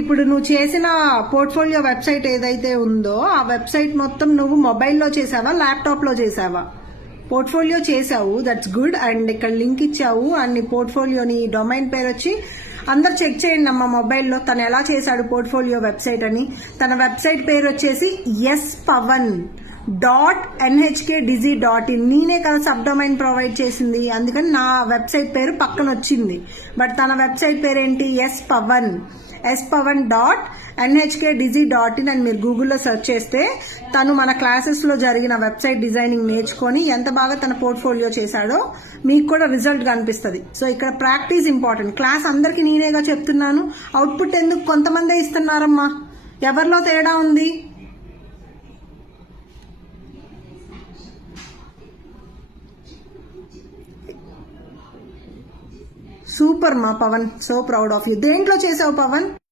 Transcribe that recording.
ఇప్పుడు నువ్వు చేసిన పోర్ట్ఫోలియో వెబ్సైట్ ఏదైతే ఉందో ఆ వెబ్సైట్ మొత్తం నువ్వు మొబైల్లో చేసావా, ల్యాప్టాప్ లో చేసావా? పోర్ట్ఫోలియో చేసావు, దట్స్ గుడ్. అండ్ ఇక్కడ లింక్ ఇచ్చావు. అండ్ నీ పోర్ట్ఫోలియోని డొమైన్ పేరు వచ్చి అందరు చెక్ చేయండి అమ్మ మొబైల్లో తను ఎలా చేశాడు పోర్ట్ఫోలియో వెబ్సైట్ అని. తన వెబ్సైట్ పేరు వచ్చేసి spavin.nhkdigi.in. నేనే కదా సబ్ డొమైన్ ప్రొవైడ్ చేసింది, అందుకని నా వెబ్సైట్ పేరు పక్కన వచ్చింది. బట్ తన వెబ్సైట్ పేరు ఏంటి? spavin.nhkdigi.in అని మీరు గూగుల్లో సెర్చ్ చేస్తే తను మన క్లాసెస్లో జరిగిన వెబ్సైట్ డిజైనింగ్ నేర్చుకొని ఎంత బాగా తన పోర్ట్ఫోలియో చేశాడో మీకు కూడా రిజల్ట్ కనిపిస్తుంది. సో ఇక్కడ ప్రాక్టీస్ ఇంపార్టెంట్. క్లాస్ అందరికీ నేనేగా చెప్తున్నాను, అవుట్పుట్ ఎందుకు కొంతమందే ఇస్తున్నారమ్మా? ఎవరిలో తేడా ఉంది? సూపర్ మా Pawan, so proud of you. దేంట్లో చేసావు పవన్?